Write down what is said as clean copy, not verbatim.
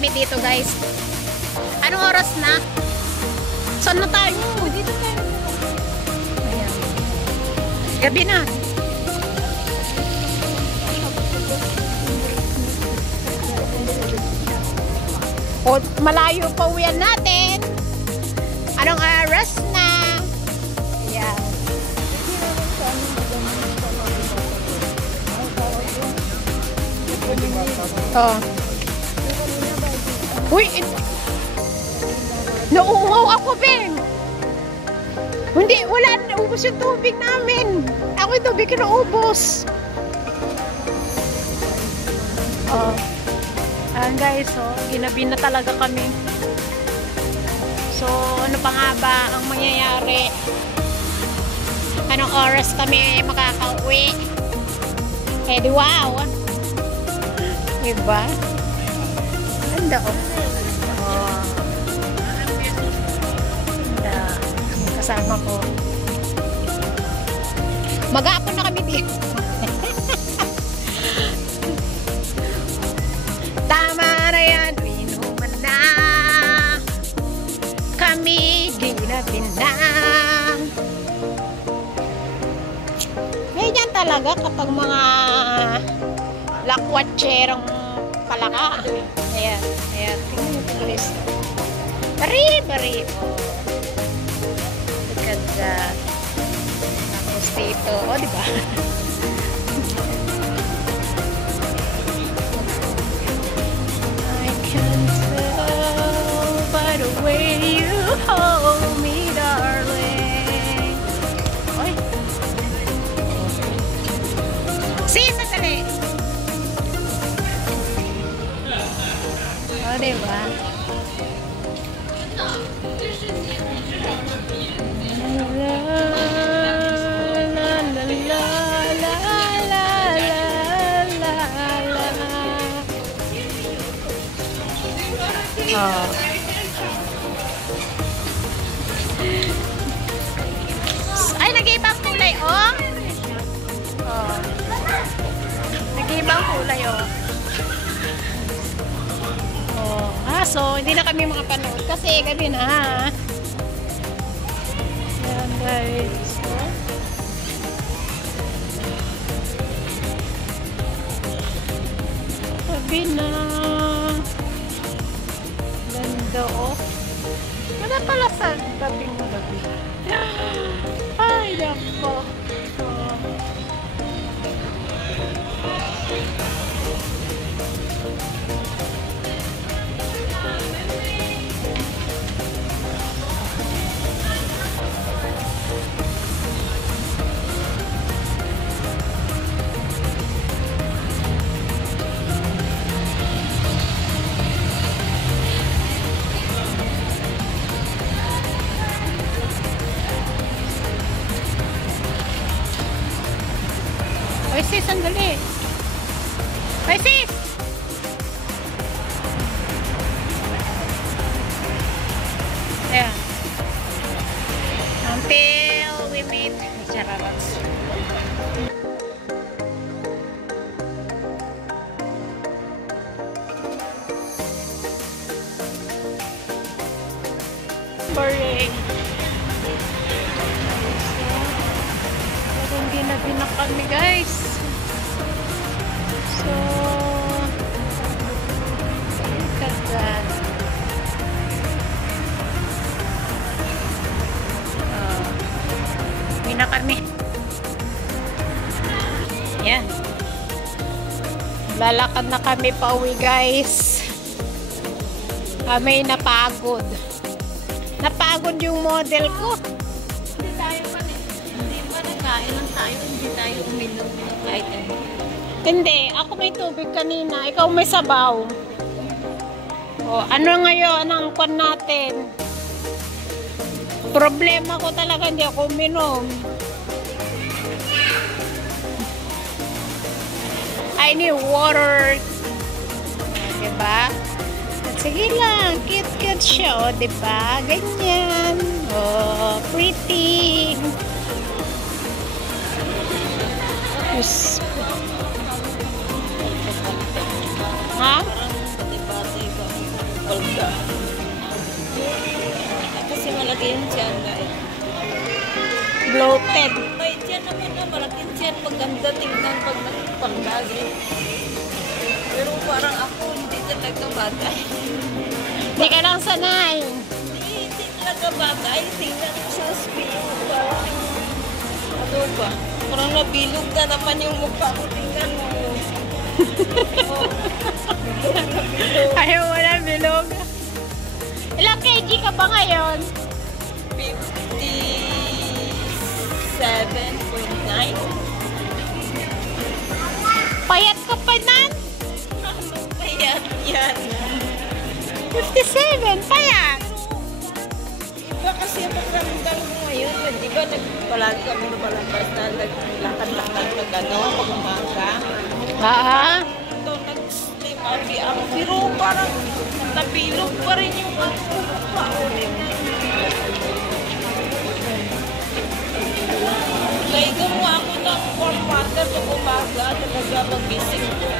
kami dito, guys. Anong oras na? Saan na tayo? Dito tayo. Ayan. Gabi na. O, malayo pa uwian natin. Anong oras na? Ayan. Oh. Uy! Nauuhaw ako, Ben! Hindi, wala. Naubos yung tubig namin. Ako yung tubig na naubos. Oh. Ayan guys, oh. Ginabi na talaga kami. So, ano pa nga ba ang mangyayari? Anong oras kami makakauwi? Eh, di wow! Diba? Ganda, oh. Oh. Ganda. Yung kasama ko. Mag-aapon na kami dito. Tama na yan. Inuman na. Kami ginapin na. Ganyan talaga kapag mga lakwatserong palaka. Ayan, ayan. Tingnan mo po guys. Bari-bari. Look at that. Tapos dito. O, diba? I can tell by the way you hold me, darling. Oy. Sis, sandali. O, diba? Oh. Ay, nag-iibang kulay, oh. Oh. Nag-iibang kulay, oh. Oh. Ah, so, hindi na kami makapanood kasi gabi na, ha. Ayan, guys. Oh. Gabi na. Ganda, oh. Wala pala sa gabing gabi. Ay, nako. Oh. Oy sis, sandali. Oy sis! Ayan. Until we meet. Chararats. Boring. Talagang ginabi na kami, guys. So, look at that. Uwi na kami. Yan. Lalakad na kami pa uwi, guys. Kami napagod. Napagod yung model ko. Hindi tayo pa rin. Hindi pa nagkain lang tayo. Hindi tayo uminom ng kahit ano. Hindi. Ako may tubig kanina. Ikaw may sabaw. O, ano ngayon ang kwan natin? Problema ko talaga. Hindi ako uminom. I need water. Diba? At sige lang. Cute-cute siya. O, diba? Ganyan. O, pretty. Yes. Ha? pag nagpangbagay. Pero parang ako, hindi talaga bagay. Hindi ka lang sanay. Hindi talaga bagay. Tingnan mo sa spin. Parang, ano ba? Parang nabilog na naman yung mukha ko. Tingnan mo. Ayaw mo na bilog. Ilang kg ka ba ngayon? 57.9. Payat ka pa nan? Ano ba yan? 57, payat. Iba kasi ang pakiramdam ko ngayon. Di ba palagi kami palabas na lakad-lakad pag ano, pag umaga. Ito, nag-slim out ako. Pero parang nabilog pa rin yung mukha ulit. Naigo mo ako ng warm water pag umaga. Talaga magising ko.